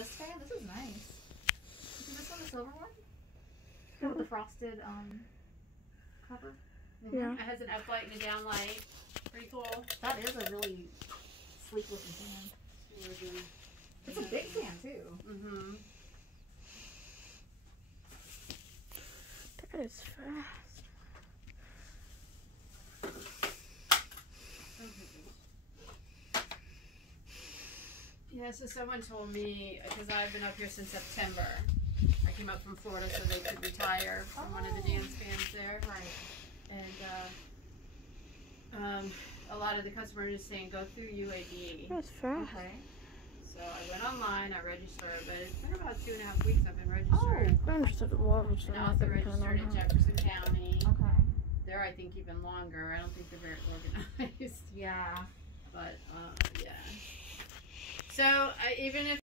this fan. This is nice. Is this one the silver one? With the frosted cover? Yeah. It has an up light and a down light. Pretty cool. That is a really sleek looking fan. It's a big fan too. Mm-hmm. That is fast. Yeah, so someone told me, because I've been up here since September. I came up from Florida so they could retire from one of the dance bands there. Right. And a lot of the customers are saying go through UAB. That's fast. Okay. So I went online, I registered, but it's been about 2.5 weeks I've been registered. I understood the waters. And I also registered in Jefferson County. Okay. They're, I think, even longer. I don't think they're very organized. Yeah. But, yeah. So, even if